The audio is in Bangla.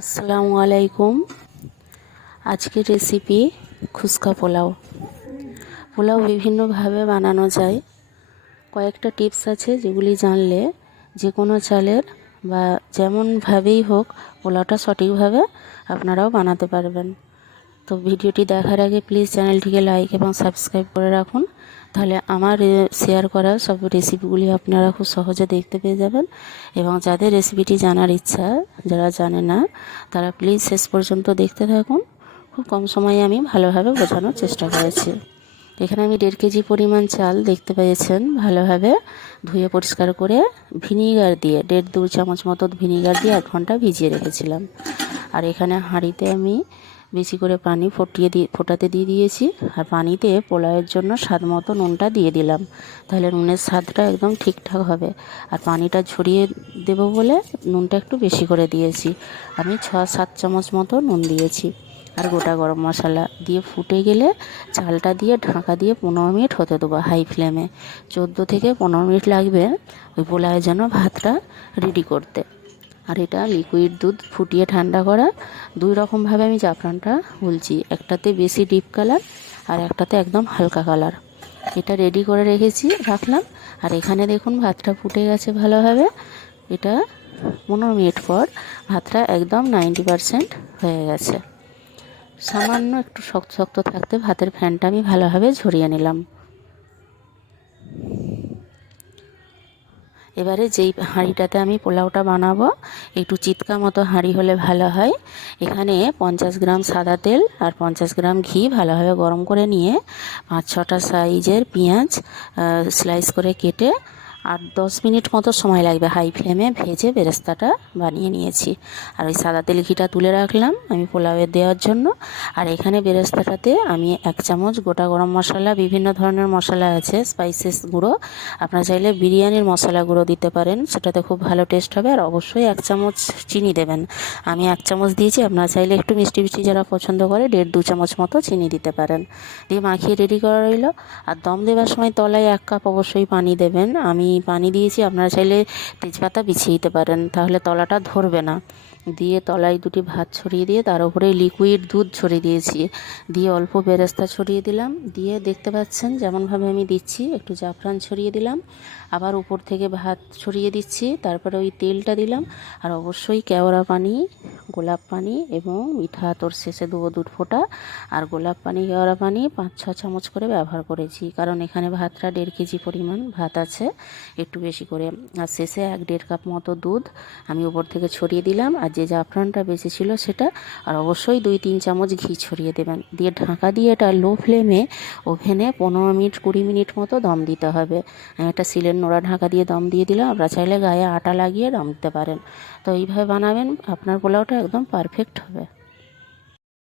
আসসালামু আলাইকুম। আজকের রেসিপি খুচকা পোলাও। পোলাও বিভিন্নভাবে বানানো যায়। কয়েকটা টিপস আছে যেগুলি জানলে যে কোনো চালের বা যেমনভাবেই হোক পোলাওটা সঠিকভাবে আপনারাও বানাতে পারবেন। তো ভিডিওটি দেখার আগে প্লিজ চ্যানেলটিকে লাইক এবং সাবস্ক্রাইব করে রাখুন। তাহলে আমার শেয়ার করা সব রেসিপিগুলি আপনারা খুব সহজে দেখতে পেয়ে যাবেন এবং যাদের রেসিপিটি জানার ইচ্ছা, যারা জানে না, তারা প্লিজ শেষ পর্যন্ত দেখতে থাকুন। খুব কম সময়ে আমি ভালোভাবে বোঝানোর চেষ্টা করেছি। এখানে আমি দেড় কেজি পরিমাণ চাল দেখতে পেয়েছেন ভালোভাবে। ধুয়ে পরিষ্কার করে ভিনিগার দিয়ে, দেড় দু চামচ মতো ভিনিগার দিয়ে এক ঘণ্টা ভিজিয়ে রেখেছিলাম। আর এখানে হাঁড়িতে আমি বেশি করে পানি ফুটিয়ে দিয়ে, ফোটাতে দিয়ে দিয়েছি। আর পানিতে পোলাওয়ের জন্য স্বাদ মতো নুনটা দিয়ে দিলাম। তাহলে নুনের স্বাদটা একদম ঠিকঠাক হবে। আর পানিটা ঝরিয়ে দেবো বলে নুনটা একটু বেশি করে দিয়েছি। আমি ছ সাত চামচ মতো নুন দিয়েছি। আর গোটা গরম মশলা দিয়ে ফুটে গেলে চালটা দিয়ে ঢাকা দিয়ে পনেরো মিনিট হতে দেবো হাই ফ্লেমে। চোদ্দ থেকে পনেরো মিনিট লাগবে ওই পোলাওয়ের জন্য ভাতটা রেডি করতে। আর এটা লিকুইড দুধ ফুটিয়ে ঠান্ডা করা। দুই রকমভাবে আমি জাফরানটা বলছি একটাতে বেশি ডিপ কালার আর একটাতে একদম হালকা কালার এটা রেডি করে রেখেছি রাখলাম। আর এখানে দেখুন ভাতটা ফুটে গেছে ভালোভাবে। এটা পনেরো মিনিট পর ভাতটা একদম নাইনটি পারসেন্ট হয়ে গেছে। সামান্য একটু শক্ত শক্ত থাকতে ভাতের ফ্যানটা আমি ভালোভাবে ঝরিয়ে নিলাম। এবারে যেই হাঁড়িটাতে আমি পোলাওটা বানাবো, একটু চিৎকা মতো হাঁড়ি হলে ভালো হয়। এখানে পঞ্চাশ গ্রাম সাদা তেল আর পঞ্চাশ গ্রাম ঘি ভালোভাবে গরম করে নিয়ে পাঁচ ছটা সাইজের পেঁয়াজ স্লাইস করে কেটে আর দশ মিনিট মতো সময় লাগবে হাই ফ্লেমে ভেজে বেরেস্তাটা বানিয়ে নিয়েছি। আর ওই সাদা তেল ঘিটা তুলে রাখলাম আমি পোলাওয়ে দেওয়ার জন্য। আর এখানে বেরেস্তাটাতে আমি এক চামচ গোটা গরম মশলা, বিভিন্ন ধরনের মশলা আছে স্পাইসেস গুঁড়ো। আপনারা চাইলে বিরিয়ানির মশলা গুঁড়ো দিতে পারেন, সেটাতে খুব ভালো টেস্ট হবে। আর অবশ্যই এক চামচ চিনি দেবেন। আমি এক চামচ দিয়েছি, আপনারা চাইলে একটু মিষ্টি মিষ্টি যারা পছন্দ করে, দেড় দু চামচ মতো চিনি দিতে পারেন। দিয়ে মাখিয়ে রেডি করা রইল। আর দম দেওয়ার সময় তলায় এক কাপ অবশ্যই পানি দেবেন। আমি পানি দিয়েছি, আপনারা চাইলে তেজপাতা বিছিয়ে দিতে পারেন, তাহলে তলাটা ধরবে না। দিয়ে তলায় দুটি ভাত ছড়িয়ে দিয়ে, তার উপরে লিকুইড দুধ ছড়িয়ে দিয়েছি। দিয়ে অল্প বেরেস্তা ছড়িয়ে দিলাম। দিয়ে দেখতে পাচ্ছেন যেমনভাবে আমি দিচ্ছি, একটু জাফরান ছড়িয়ে দিলাম। আবার উপর থেকে ভাত ছড়িয়ে দিচ্ছি, তারপরে ওই তেলটা দিলাম। আর অবশ্যই কেওড়া পানি গোলাপ পানি এবং মিঠা তোর শেষে দেবো দুধ ফোঁটা আর গোলাপ পানি কেওড়া পানি পাঁচ, ছ চামচ করে ব্যবহার করেছি। কারণ এখানে ভাতটা দেড় কেজি পরিমাণ ভাত আছে, একটু বেশি করে। আর শেষে এক দেড় কাপ মতো দুধ আমি উপর থেকে ছড়িয়ে দিলাম। আর যে জাফরানটা বেশি ছিল সেটা, আর অবশ্যই দুই, তিন চামচ ঘি ছড়িয়ে দেবেন। দিয়ে ঢাকা দিয়ে এটা লো ফ্লেমে ওভেনে পনেরো মিনিট, কুড়ি মিনিট মতো দম দিতে হবে। একটা সিলের নোড়া ঢাকা দিয়ে দম দিয়ে দিলাম। আপনারা চাইলে গায়ে আটা লাগিয়ে দম দিতে পারেন। তো এইভাবে বানাবেন। আপনার পোলাওটা একদম পারফেক্ট হবে।